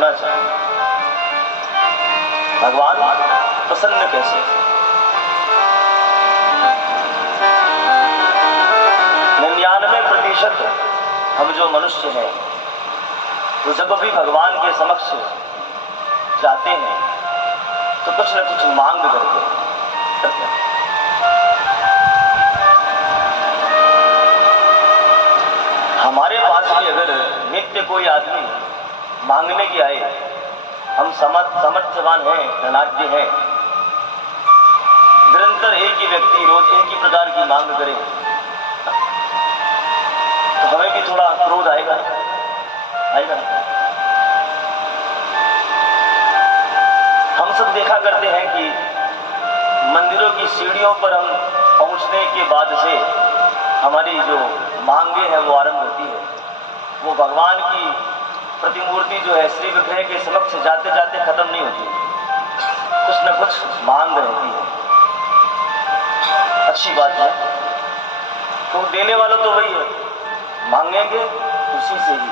होना चाहिए। भगवान प्रसन्न कैसे? 99% हम जो मनुष्य हैं तो जब भी भगवान के समक्ष जाते हैं तो कुछ न कुछ मांग करते हैं। हमारे पास भी अगर नित्य कोई आदमी मांगने की आए, हम समर्थवान हैं, धनाढ्य हैं, निरंतर एक ही व्यक्ति रोज एक ही प्रकार की मांग करे तो हमें भी थोड़ा क्रोध आएगा। हम सब देखा करते हैं कि मंदिरों की सीढ़ियों पर हम पहुंचने के बाद से हमारी जो मांगे हैं वो आरंभ होती है। वो भगवान की प्रतिमूर्ति जो है श्री विग्रह के समक्ष जाते जाते खत्म नहीं होती, कुछ न कुछ मांग रहती है। अच्छी बात है, तो देने वाला तो वही है, मांगेंगे उसी से ही।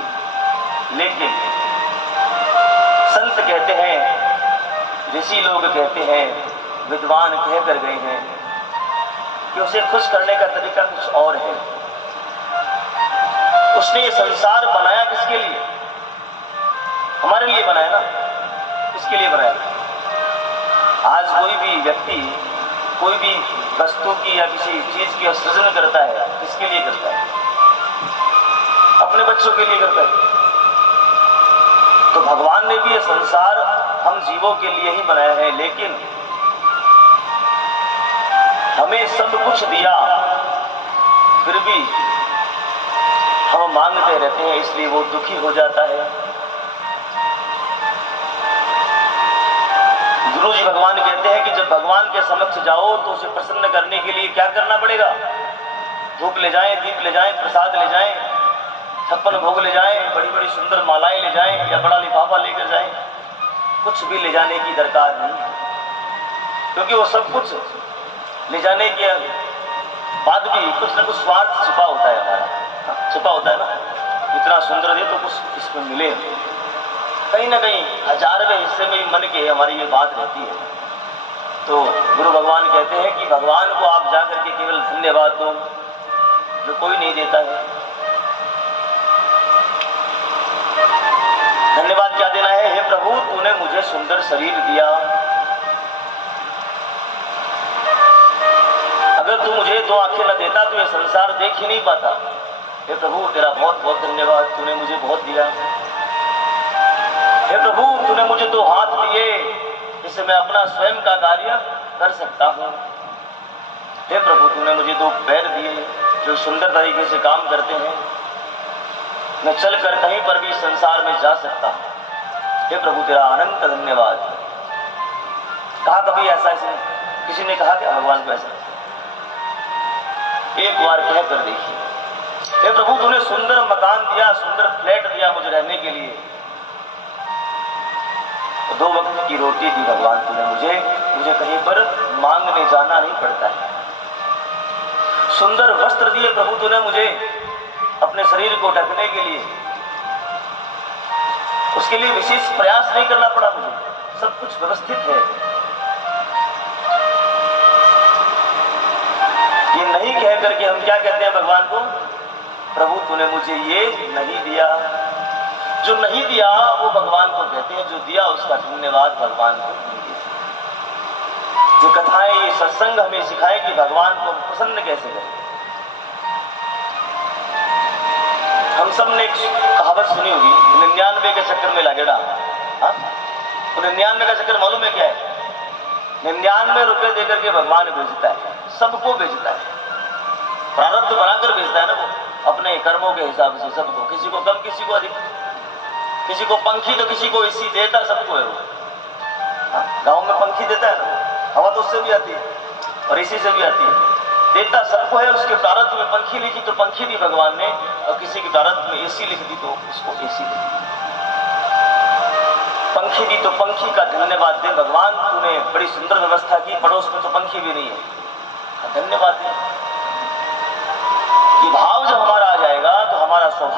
लेकिन संत कहते हैं, ऋषि लोग कहते हैं, विद्वान कह कर गए हैं कि उसे खुश करने का तरीका कुछ और है। उसने ये संसार बनाया किसके लिए? हमारे लिए बनाया ना। किसके लिए बनाया? आज कोई भी व्यक्ति कोई भी वस्तु की या किसी चीज की सृजन करता है, किसके लिए करता है? अपने बच्चों के लिए करता है। तो भगवान ने भी ये संसार हम जीवों के लिए ही बनाया है, लेकिन हमें सब कुछ दिया फिर भी हम मांगते रहते हैं, इसलिए वो दुखी हो जाता है। गुरु जी भगवान कहते हैं कि जब भगवान के समक्ष जाओ तो उसे प्रसन्न करने के लिए क्या करना पड़ेगा? धूप ले जाएं, दीप ले जाएं, प्रसाद ले जाएं, 56 भोग ले जाएं, बड़ी बड़ी सुंदर मालाएं ले जाएं या बड़ा लिफाफा लेकर जाएं। कुछ भी ले जाने की दरकार नहीं है, क्योंकि वो सब कुछ ले जाने के बाद भी कुछ न कुछ स्वार्थ छिपा होता है हमारा, छिपा होता है ना। इतना सुंदर दे तो कुछ इसमें मिले, कहीं ना कहीं 1000वें हिस्से में भी मन के हमारी ये बात रहती है। तो गुरु भगवान कहते हैं कि भगवान को आप जाकर के केवल धन्यवाद दो, जो कोई नहीं देता है। धन्यवाद क्या देना है? हे प्रभु, तूने मुझे सुंदर शरीर दिया, अगर तू मुझे 2 आंखें न देता तो ये संसार देख ही नहीं पाता। हे प्रभु, तेरा बहुत बहुत धन्यवाद, तूने मुझे बहुत दिया। हे प्रभु, तूने मुझे 2 हाथ दिए जिससे मैं अपना स्वयं का कार्य कर सकता हूँ। हे प्रभु, तूने मुझे 2 पैर दिए जो सुंदर तरीके से काम करते हैं, मैं चलकर कहीं पर भी संसार में जा सकता हूँ। हे प्रभु, तेरा अनंत धन्यवाद। कहा कभी ऐसा किसी ने कहा क्या भगवान को ऐसा? एक बार कह कर देखिए, हे प्रभु, तूने सुंदर मकान दिया, सुंदर फ्लैट दिया मुझे रहने के लिए, 2 वक्त की रोटी दी भगवान तूने मुझे कहीं पर मांगने जाना नहीं पड़ता है। सुंदर वस्त्र दिए प्रभु तूने मुझे अपने शरीर को ढकने के लिए, उसके लिए विशेष प्रयास नहीं करना पड़ा मुझे, सब कुछ व्यवस्थित है। ये नहीं कह करके हम क्या कहते हैं भगवान को? प्रभु तूने मुझे ये नहीं दिया। जो नहीं दिया वो भगवान को कहते हैं, जो दिया उसका धन्यवाद भगवान को नहीं दिया। जो कथाएं, ये सत्संग हमें सिखाए कि भगवान को हम प्रसन्न कैसे करें। हम सब ने एक कहावत सुनी होगी, 99 के चक्कर में लगेड़ा। तो 99 का चक्कर मालूम है क्या है? 99 रुपए देकर के भगवान भेजता है, सबको भेजता है, प्रारब्ध बनाकर भेजता है ना वो, अपने कर्मों के हिसाब से सबको, किसी को कम किसी को अधिक, किसी को पंखी तो किसी को इसी देता, सबको है वो। गांव में पंखी देता है ना, हवा तो उससे भी आती है और इसी से भी आती है, देता सबको है। उसके प्रारब्ध में पंखी लिखी तो पंखी दी भगवान ने, और किसी के प्रारब्ध में एसी लिख दी तो उसको एसी दी। पंखी दी तो पंखी का धन्यवाद दे भगवान, तूने बड़ी सुंदर व्यवस्था की, पड़ोस में तो पंखी भी नहीं है, धन्यवाद दे। ये भाव जब हमारा आ जाएगा तो हमारा स्वभाव